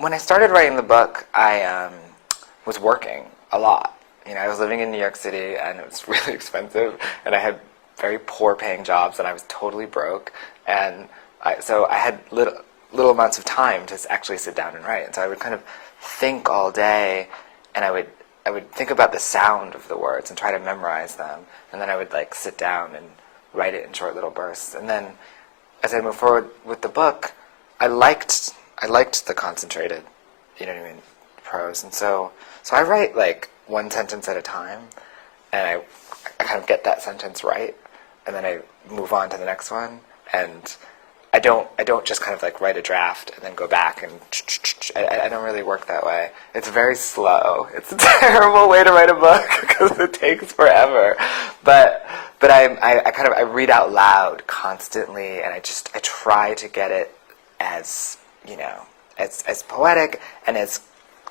when I started writing the book, I was working a lot. You know, I was living in New York City, and it was really expensive, and I had very poor paying jobs, and I was totally broke, and so I had little amounts of time to actually sit down and write. And so I would kind of think all day, and I would think about the sound of the words and try to memorize them, and then I would like sit down and write it in short little bursts. And then as I moved forward with the book, I liked the concentrated, you know what I mean, prose. And so I write like one sentence at a time, and I kind of get that sentence right, and then I move on to the next one, and I don't just kind of like write a draft and then go back and I don't really work that way. It's very slow. It's a terrible way to write a book because it takes forever. But I read out loud constantly, and I try to get it as, you know, as poetic and as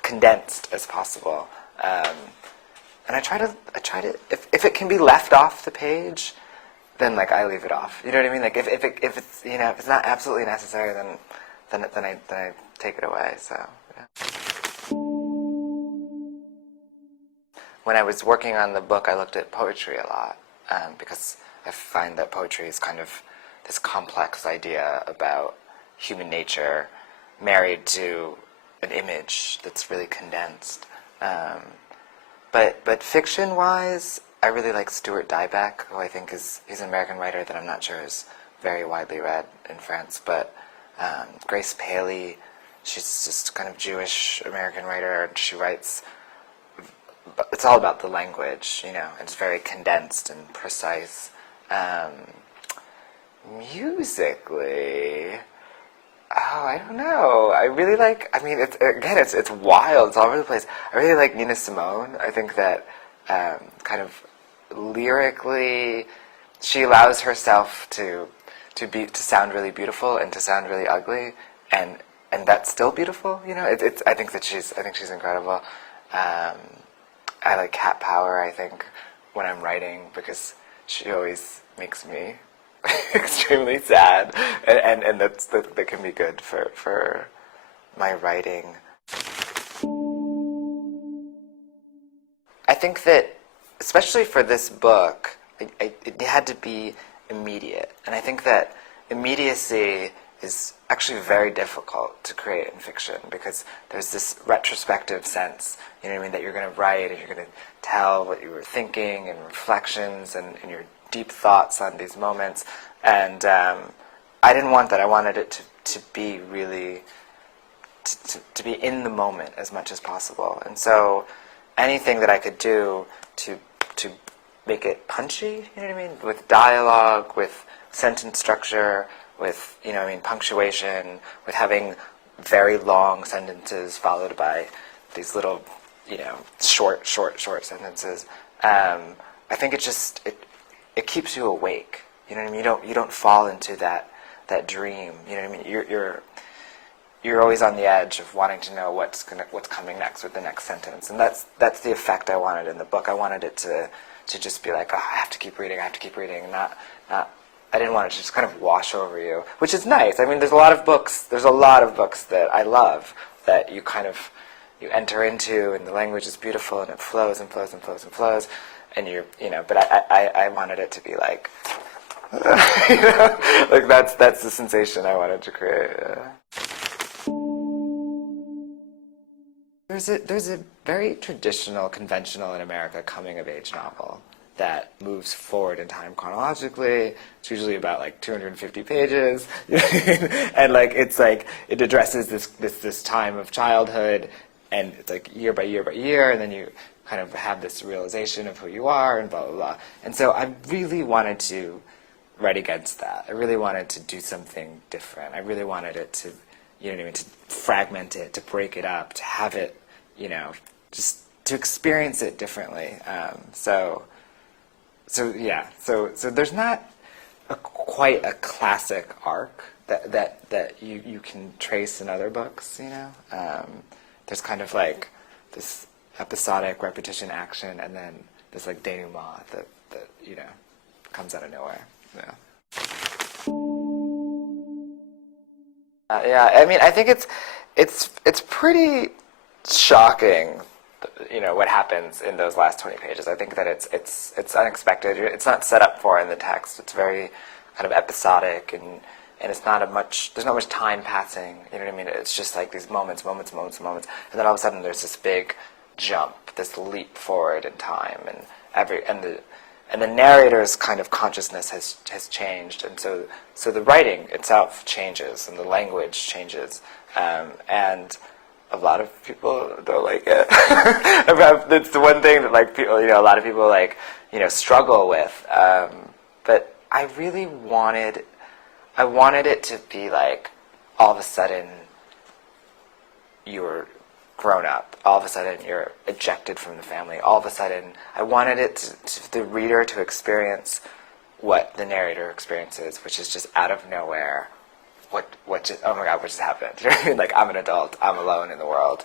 condensed as possible. And I try to if it can be left off the page, then like I leave it off. You know what I mean? Like if it's, you know, if it's not absolutely necessary, then I take it away. So yeah. When I was working on the book, I looked at poetry a lot because I find that poetry is kind of this complex idea about human nature married to an image that's really condensed. But fiction-wise, I really like Stuart Dybek, who I think he's an American writer that I'm not sure is very widely read in France. But Grace Paley, she's just kind of Jewish American writer, and she writes. It's all about the language, you know. It's very condensed and precise. Musically, oh, I don't know. I really like. I mean, it's wild. It's all over the place. I really like Nina Simone. I think that kind of lyrically, she allows herself to sound really beautiful and to sound really ugly, and that's still beautiful. You know, I think she's incredible. I like Cat Power, I think, when I'm writing, because she always makes me extremely sad, and that can be good for my writing. I think that, especially for this book, it had to be immediate, and I think that immediacy is actually very difficult to create in fiction, because there's this retrospective sense, you know what I mean, that you're going to write and you're going to tell what you were thinking and reflections and your deep thoughts on these moments. And I didn't want that. I wanted it to be really, to be in the moment as much as possible. And so anything that I could do to make it punchy, you know what I mean, with dialogue, with sentence structure, with, you know, I mean, punctuation, with having very long sentences followed by these little, you know, short sentences. I think it keeps you awake. You know what I mean? You don't fall into that dream. You know what I mean? You're always on the edge of wanting to know what's coming next with the next sentence, and that's the effect I wanted in the book. I wanted it to just be like, oh, I have to keep reading, and not. I didn't want it to just kind of wash over you, which is nice. I mean, there's a lot of books that I love that you enter into, and the language is beautiful, and it flows and flows and flows and flows, and you know. But I wanted it to be like, you know, like that's the sensation I wanted to create. There's a very traditional, conventional in America coming-of-age novel that moves forward in time chronologically. It's usually about like 250 pages, and like it addresses this time of childhood, and it's like year by year by year, and then you kind of have this realization of who you are, and blah blah blah. And so I really wanted to write against that. I really wanted to do something different. I really wanted it to, you know what I mean, to fragment it, to break it up, to have it, you know, just to experience it differently. So there's not quite a classic arc that you can trace in other books, you know. There's kind of like this episodic repetition action, and then this like denouement that you know, comes out of nowhere. Yeah. Yeah, I mean, I think it's pretty shocking, what happens in those last 20 pages. I think that it's unexpected. It's not set up for in the text. It's very kind of episodic, and it's not there's not much time passing. You know what I mean? It's just like these moments, and then all of a sudden there's this big jump, this leap forward in time, and the narrator's kind of consciousness has changed, and so the writing itself changes, and the language changes, and a lot of people don't like it. It's the one thing that people, a lot of people struggle with. But I really wanted it to be like all of a sudden you're grown up. All of a sudden you're ejected from the family. All of a sudden, I wanted the reader to experience what the narrator experiences, which is just out of nowhere. Oh my God, what just happened? You know what I mean? Like, I'm an adult, I'm alone in the world.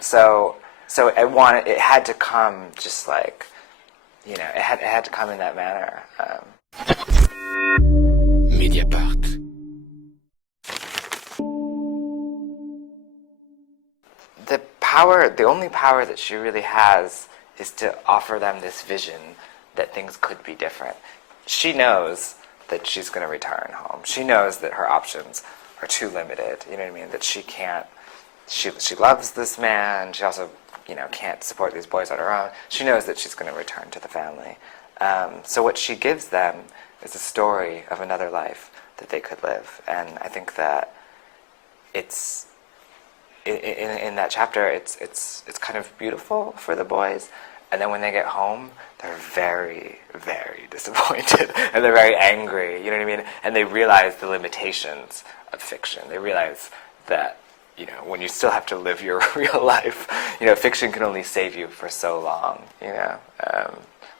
So it had to come just like, it had to come in that manner. Mediapart. The only power that she really has is to offer them this vision that things could be different. She knows that she's going to return home. She knows that her options are too limited. You know what I mean? That she can't. She loves this man. She also, can't support these boys on her own. She knows that she's going to return to the family. So what she gives them is a story of another life that they could live. And I think that it's in that chapter, it's kind of beautiful for the boys. And then when they get home, they're very, very disappointed, and they're very angry, you know what I mean? And they realize the limitations of fiction. They realize that, when you still have to live your real life, fiction can only save you for so long,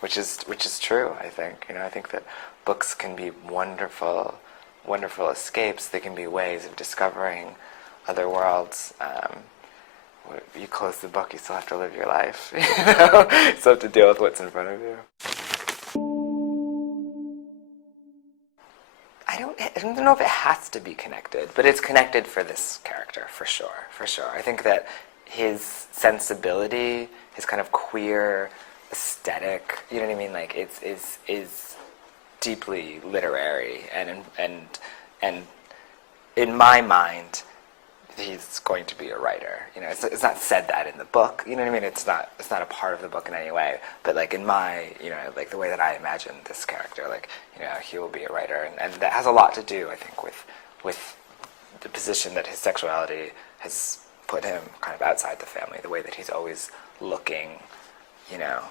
which is true, I think. I think that books can be wonderful, wonderful escapes. They can be ways of discovering other worlds. You close the book, you still have to live your life. You still have to deal with what's in front of you. I don't know if it has to be connected, but it's connected for this character, for sure. I think that his sensibility, his kind of queer aesthetic, you know what I mean? Like, is deeply literary, and in my mind, he's going to be a writer. It's not said that in the book. You know what I mean? It's not a part of the book in any way. But like in my, like the way that I imagine this character, he will be a writer, and that has a lot to do, I think, with the position that his sexuality has put him kind of outside the family. The way that he's always looking,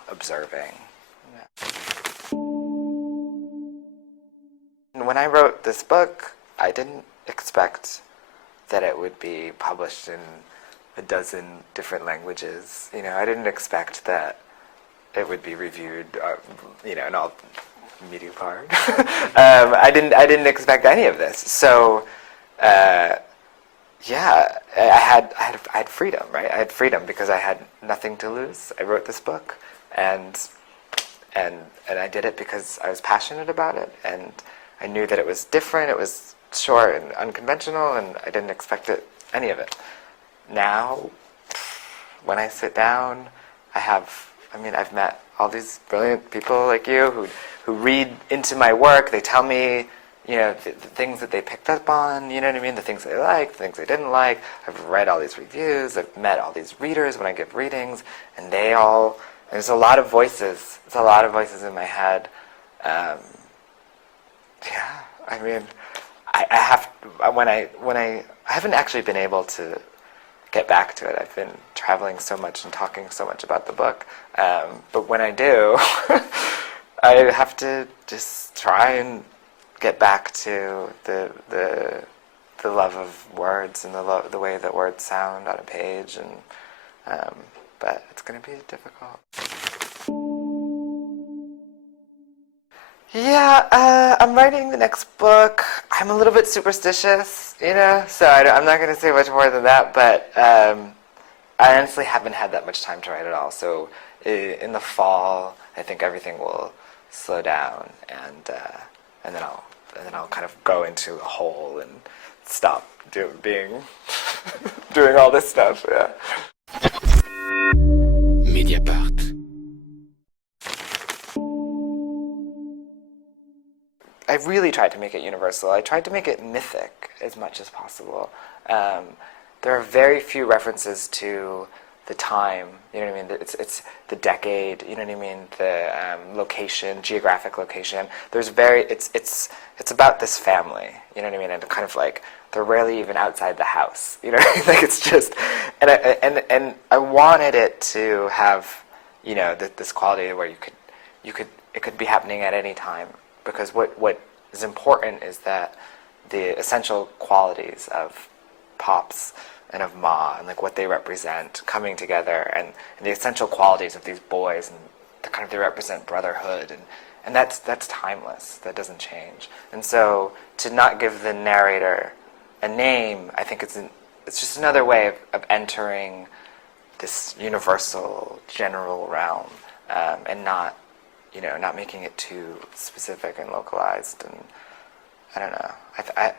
observing. Yeah. And when I wrote this book, I didn't expect that it would be published in a dozen different languages. I didn't expect that it would be reviewed, in all Mediapart. I didn't expect any of this. So, I had freedom, right? I had freedom because I had nothing to lose. I wrote this book, and I did it because I was passionate about it, and I knew that it was different. It was short and unconventional, and I didn't expect any of it. Now, when I sit down, I've met all these brilliant people like you who read into my work. They tell me, the things that they picked up on, you know what I mean? The things they liked, the things they didn't like. I've read all these reviews. I've met all these readers when I give readings, and there's a lot of voices. There's a lot of voices in my head. I haven't actually been able to get back to it. I've been traveling so much and talking so much about the book. But when I do, I have to just try and get back to the love of words and the way that words sound on a page. But it's going to be difficult. Yeah, I'm writing the next book. I'm a little bit superstitious, so I'm not going to say much more than that, but I honestly haven't had that much time to write at all. So in the fall, I think everything will slow down, and then I'll kind of go into a hole and stop doing all this stuff. Yeah. Mediapart. I really tried to make it universal. I tried to make it mythic as much as possible. There are very few references to the time, you know what I mean? It's the decade, you know what I mean? The location, geographic location. It's about this family, you know what I mean? And kind of like they're rarely even outside the house, you know what I mean? Like it's just, and I wanted it to have, you know, this quality where it could be happening at any time, because what is important is that the essential qualities of Pops and of Ma and like what they represent coming together, and the essential qualities of these boys, and they represent brotherhood, and that's timeless. That doesn't change. And so to not give the narrator a name, I think it's just another way of entering this universal general realm, and not making it too specific and localized. And I don't know. I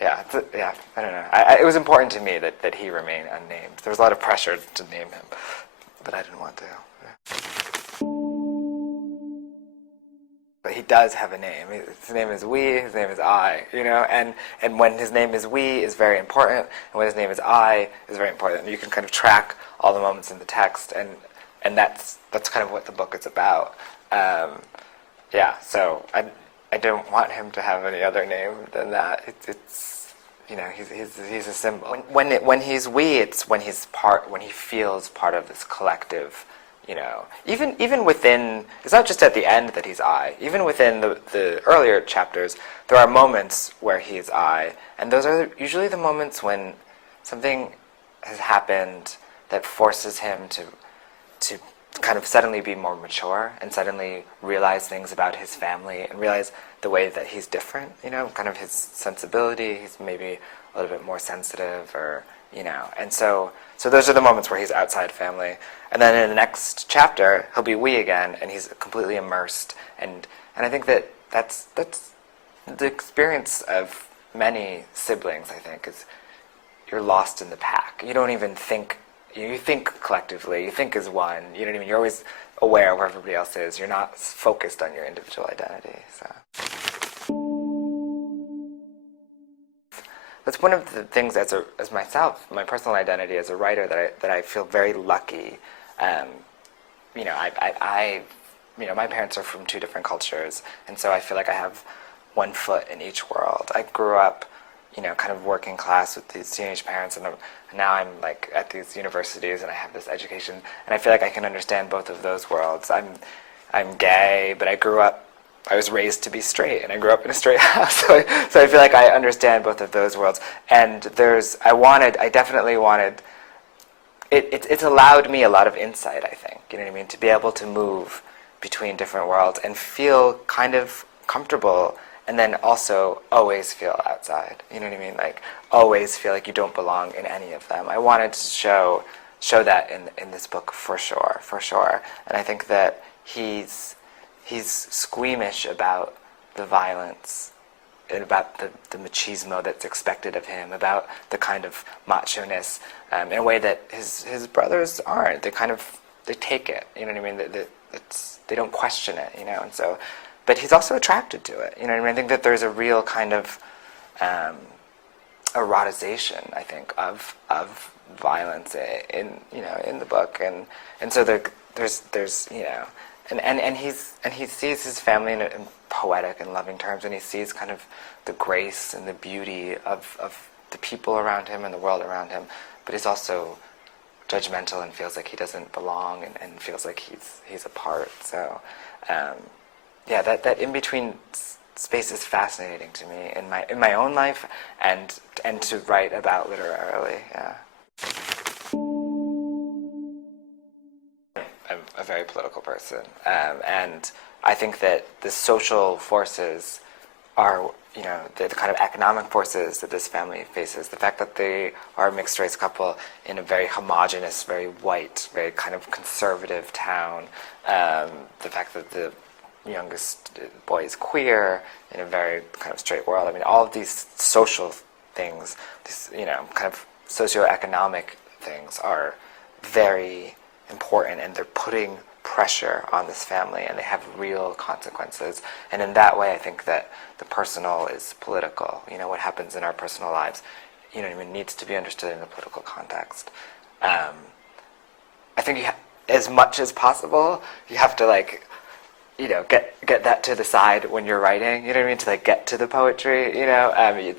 don't know. It was important to me that he remain unnamed. There was a lot of pressure to name him, but I didn't want to. But he does have a name. His name is we, his name is I, you know, and when his name is we is very important, and when his name is I is very important. You can kind of track all the moments in the text, and that's kind of what the book is about. So I don't want him to have any other name than that. It's you know, he's a symbol. When he's we, it's when he feels part of this collective. You know, even within, it's not just at the end that he's I. Even within the earlier chapters, there are moments where he is I, and those are usually the moments when something has happened that forces him to kind of suddenly be more mature and suddenly realize things about his family and realize the way that he's different, you know, kind of his sensibility. He's maybe a little bit more sensitive, or, you know, and so those are the moments where he's outside family. And then in the next chapter, he'll be we again, and he's completely immersed. And I think that's the experience of many siblings, I think, is you're lost in the pack. You don't even think. You think collectively, you think as one, you know what I mean? You're always aware of where everybody else is. You're not focused on your individual identity. So that's one of the things as myself, my personal identity as a writer, that I feel very lucky. You know, my parents are from two different cultures, and so I feel like I have one foot in each world. I grew up, you know, kind of working class with these teenage parents, and now I'm like at these universities and I have this education, and I feel like I can understand both of those worlds. I'm gay, but I was raised to be straight, and I grew up in a straight house, so I feel like I understand both of those worlds. And I definitely wanted, it's allowed me a lot of insight, I think, you know what I mean, to be able to move between different worlds and feel kind of comfortable, and then also always feel outside, you know what I mean? Like, always feel like you don't belong in any of them. I wanted to show that in this book for sure. And I think that he's squeamish about the violence, and about the machismo that's expected of him, about the kind of macho-ness, in a way that his brothers aren't. They take it, you know what I mean? They don't question it, you know, and so. But he's also attracted to it, you know what I mean? I think that there's a real kind of eroticization, I think, of violence in the book, and so there's you know, and he sees his family in poetic and loving terms, and he sees kind of the grace and the beauty of the people around him and the world around him, but he's also judgmental and feels like he doesn't belong, and feels like he's apart. So. Yeah, that in-between space is fascinating to me in my own life, and to write about literarily. Yeah. I'm a very political person, and I think that the social forces are, you know, the kind of economic forces that this family faces. The fact that they are a mixed-race couple in a very homogenous, very white, very kind of conservative town. The fact that the youngest boy is queer in a very kind of straight world. I mean, all of these social things, these, kind of socioeconomic things are very important, and they're putting pressure on this family, and they have real consequences. And in that way, I think that the personal is political. What happens in our personal lives, needs to be understood in a political context. I think as much as possible, you have to get that to the side when you're writing. You know what I mean? To get to the poetry.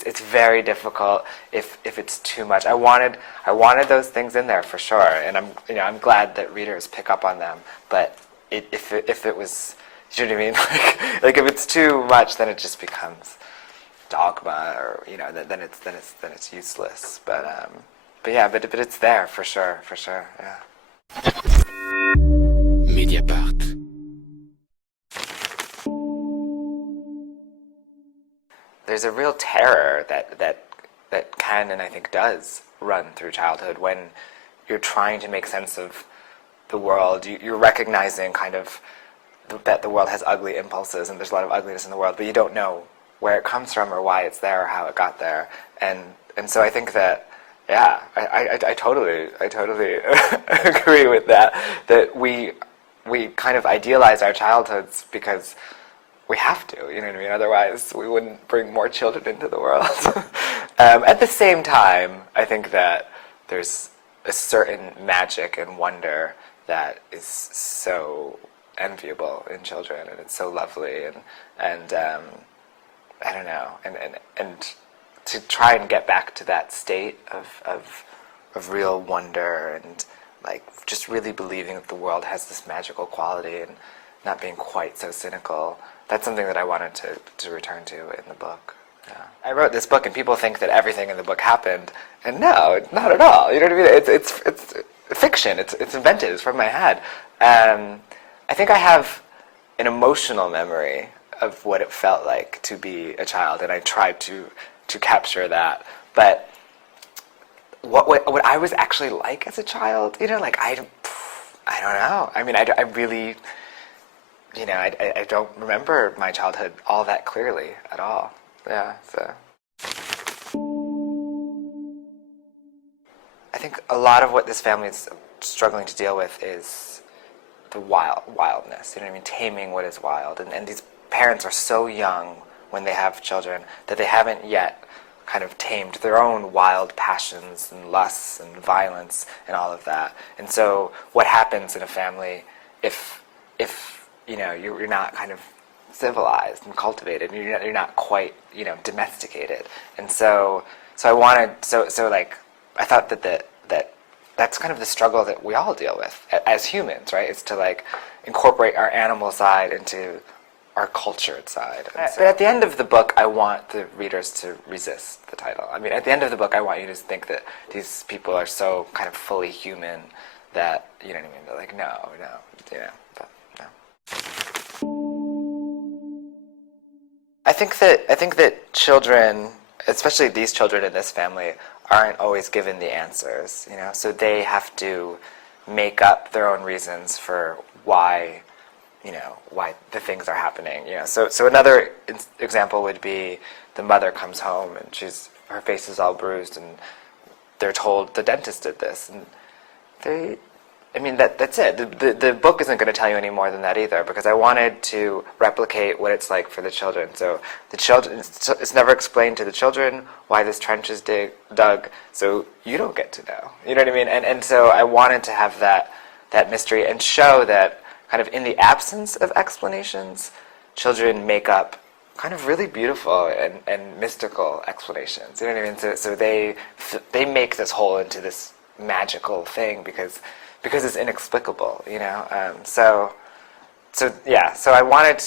It's very difficult if it's too much. I wanted those things in there for sure, and I'm glad that readers pick up on them. But if it was, you know what I mean? Like if it's too much, then it just becomes dogma, or then it's useless. But it's there for sure. Yeah. Mediapart. There's a real terror that can, and I think does, run through childhood when you're trying to make sense of the world. You're recognizing kind of that the world has ugly impulses, and there's a lot of ugliness in the world, but you don't know where it comes from or why it's there or how it got there. And so I think that, yeah, I totally agree with that we kind of idealize our childhoods because we have to, you know what I mean? Otherwise, we wouldn't bring more children into the world. At the same time, I think that there's a certain magic and wonder that is so enviable in children, and it's so lovely, and I don't know, and to try and get back to that state of real wonder, and just really believing that the world has this magical quality, and not being quite so cynical. That's something that I wanted to return to in the book. Yeah. I wrote this book, and people think that everything in the book happened, and no, not at all. You know what I mean? It's fiction. It's invented. It's from my head. I think I have an emotional memory of what it felt like to be a child, and I tried to capture that. But what I was actually like as a child, I don't know. I mean, I really. I don't remember my childhood all that clearly at all. Yeah, so. I think a lot of what this family is struggling to deal with is the wildness, you know what I mean? Taming what is wild. And these parents are so young when they have children that they haven't yet kind of tamed their own wild passions and lusts and violence and all of that. And so what happens in a family if you're not kind of civilized and cultivated, and you're not quite, domesticated. And so I wanted, I thought that's kind of the struggle that we all deal with as humans, right? It's to incorporate our animal side into our cultured side. But at the end of the book, I want the readers to resist the title. I mean, at the end of the book, I want you to think that these people are so kind of fully human that, you know what I mean? They're like, no, but no. I think that children, especially these children in this family, aren't always given the answers, so they have to make up their own reasons for why the things are happening, So another example would be the mother comes home and her face is all bruised, and they're told the dentist did this, and that's it. The book isn't going to tell you any more than that either, because I wanted to replicate what it's like for the children. So the children, it's never explained to the children why this trench is dug, so you don't get to know. You know what I mean? And so I wanted to have that mystery and show that kind of in the absence of explanations, children make up kind of really beautiful and mystical explanations. You know what I mean? So they make this whole into this magical thing because it's inexplicable, So I wanted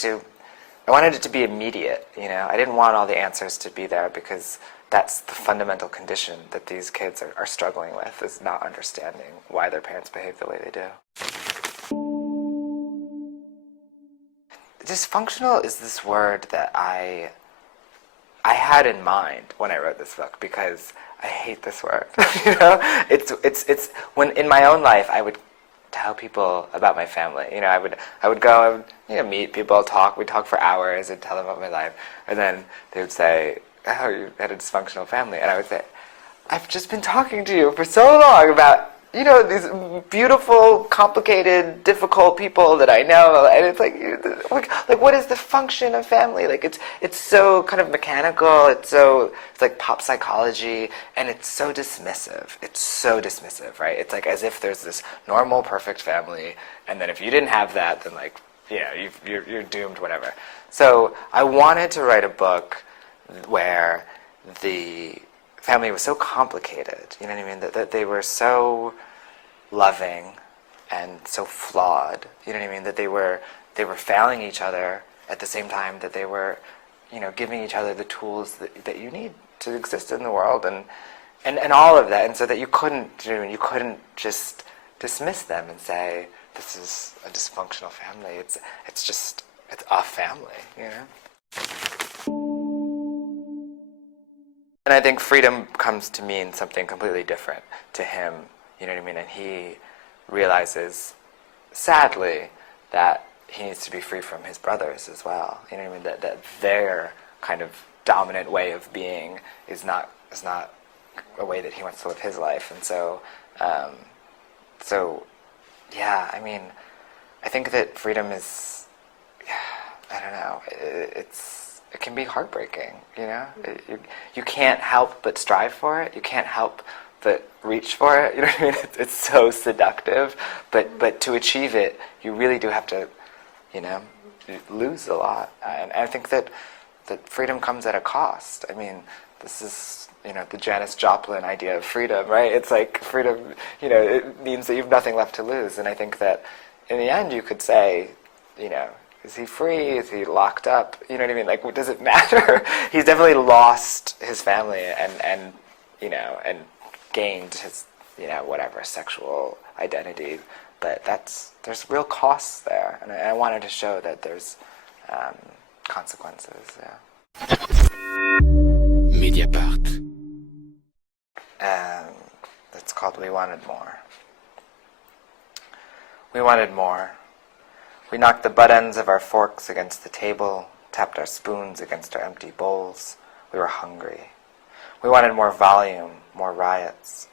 it to be immediate, I didn't want all the answers to be there, because that's the fundamental condition that these kids are struggling with, is not understanding why their parents behave the way they do. Dysfunctional is this word that I had in mind when I wrote this book, because I hate this word. It's when in my own life I would tell people about my family. I would go and meet people, we'd talk for hours and tell them about my life, and then they would say, oh, you had a dysfunctional family. And I would say, I've just been talking to you for so long about, you know, these beautiful, complicated, difficult people that I know, and it's like what is the function of family? Like, it's so kind of mechanical, it's like pop psychology, and it's so dismissive. It's so dismissive, right? It's like as if there's this normal, perfect family, and then if you didn't have that, then like, you're doomed, whatever. So I wanted to write a book where the family was so complicated, you know what I mean, that they were so loving and so flawed, you know what I mean, that they were failing each other at the same time that they were, you know, giving each other the tools that you need to exist in the world, and all of that, and so that you couldn't just dismiss them and say, this is a dysfunctional family. It's a family, you know? And I think freedom comes to mean something completely different to him, you know what I mean? And he realizes, sadly, that he needs to be free from his brothers as well. You know what I mean? That their kind of dominant way of being is not a way that he wants to live his life. And so, yeah, I mean, I think that freedom is, I don't know, it can be heartbreaking, you know? You can't help but strive for it. You can't help but reach for it. You know what I mean? It's so seductive. But to achieve it, you really do have to, you know, lose a lot. And I think that freedom comes at a cost. I mean, this is, you know, the Janis Joplin idea of freedom, right? It's like freedom, you know, it means that you have nothing left to lose. And I think that in the end you could say, you know, is he free? Is he locked up? You know what I mean? Like, what does it matter? He's definitely lost his family and you know, and gained his, you know, whatever, sexual identity. But there's real costs there. And I wanted to show that there's consequences, yeah. Mediapart. It's called We Wanted More. We wanted more. We knocked the butt ends of our forks against the table, tapped our spoons against our empty bowls. We were hungry. We wanted more volume, more riots.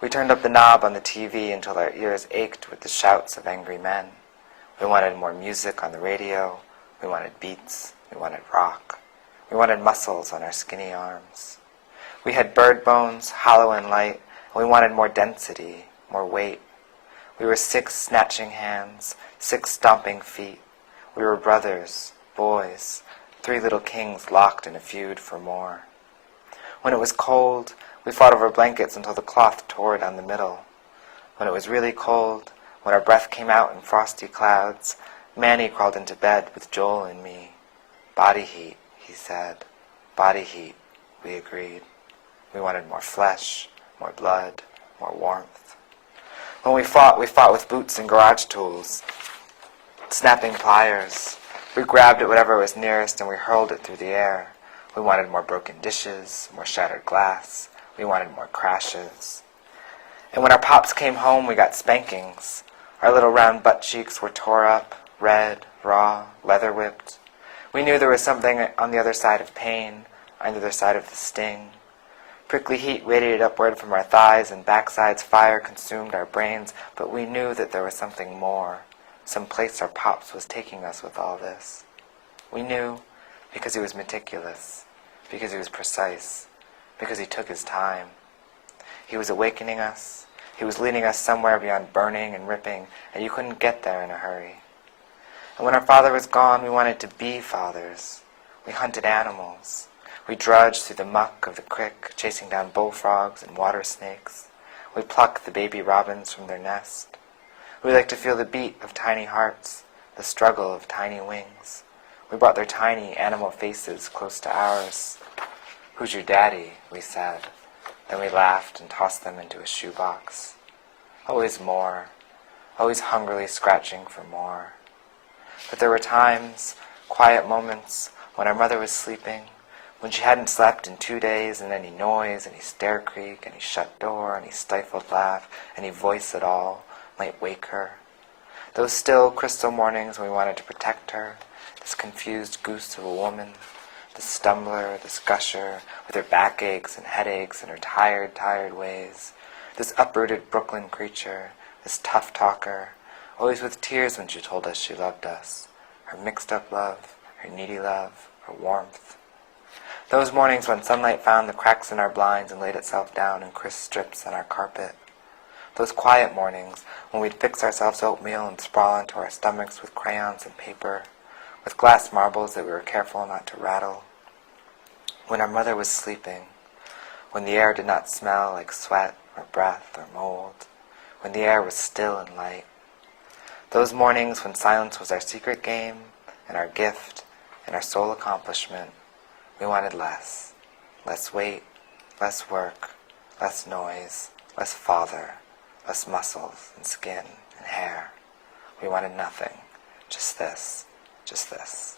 We turned up the knob on the TV until our ears ached with the shouts of angry men. We wanted more music on the radio. We wanted beats. We wanted rock. We wanted muscles on our skinny arms. We had bird bones, hollow and light, and we wanted more density, more weight. We were 6 snatching hands, 6 stomping feet. We were brothers, boys, 3 little kings locked in a feud for more. When it was cold, we fought over blankets until the cloth tore down the middle. When it was really cold, when our breath came out in frosty clouds, Manny crawled into bed with Joel and me. Body heat, he said. Body heat, we agreed. We wanted more flesh, more blood, more warmth. When we fought with boots and garage tools, snapping pliers. We grabbed at whatever was nearest and we hurled it through the air. We wanted more broken dishes, more shattered glass. We wanted more crashes. And when our pops came home, we got spankings. Our little round butt cheeks were tore up, red, raw, leather whipped. We knew there was something on the other side of pain, on the other side of the sting. Prickly heat radiated upward from our thighs and backsides. Fire consumed our brains, but we knew that there was something more, some place our pops was taking us with all this. We knew because he was meticulous, because he was precise, because he took his time. He was awakening us. He was leading us somewhere beyond burning and ripping, and you couldn't get there in a hurry. And when our father was gone, we wanted to be fathers. We hunted animals. We drudged through the muck of the creek, chasing down bullfrogs and water snakes. We plucked the baby robins from their nest. We liked to feel the beat of tiny hearts, the struggle of tiny wings. We brought their tiny animal faces close to ours. "Who's your daddy?" we said. Then we laughed and tossed them into a shoebox. Always more, always hungrily scratching for more. But there were times, quiet moments, when our mother was sleeping, when she hadn't slept in 2 days, and any noise, any stair creak, any shut door, any stifled laugh, any voice at all might wake her. Those still crystal mornings when we wanted to protect her, this confused goose of a woman, the stumbler, this gusher, with her backaches and headaches and her tired, tired ways, this uprooted Brooklyn creature, this tough talker, always with tears when she told us she loved us, her mixed-up love, her needy love, her warmth. Those mornings when sunlight found the cracks in our blinds and laid itself down in crisp strips on our carpet. Those quiet mornings when we'd fix ourselves oatmeal and sprawl into our stomachs with crayons and paper, with glass marbles that we were careful not to rattle. When our mother was sleeping, when the air did not smell like sweat or breath or mold, when the air was still and light. Those mornings when silence was our secret game and our gift and our sole accomplishment, we wanted less. Less weight, less work, less noise, less father, less muscles and skin and hair. We wanted nothing, just this, just this.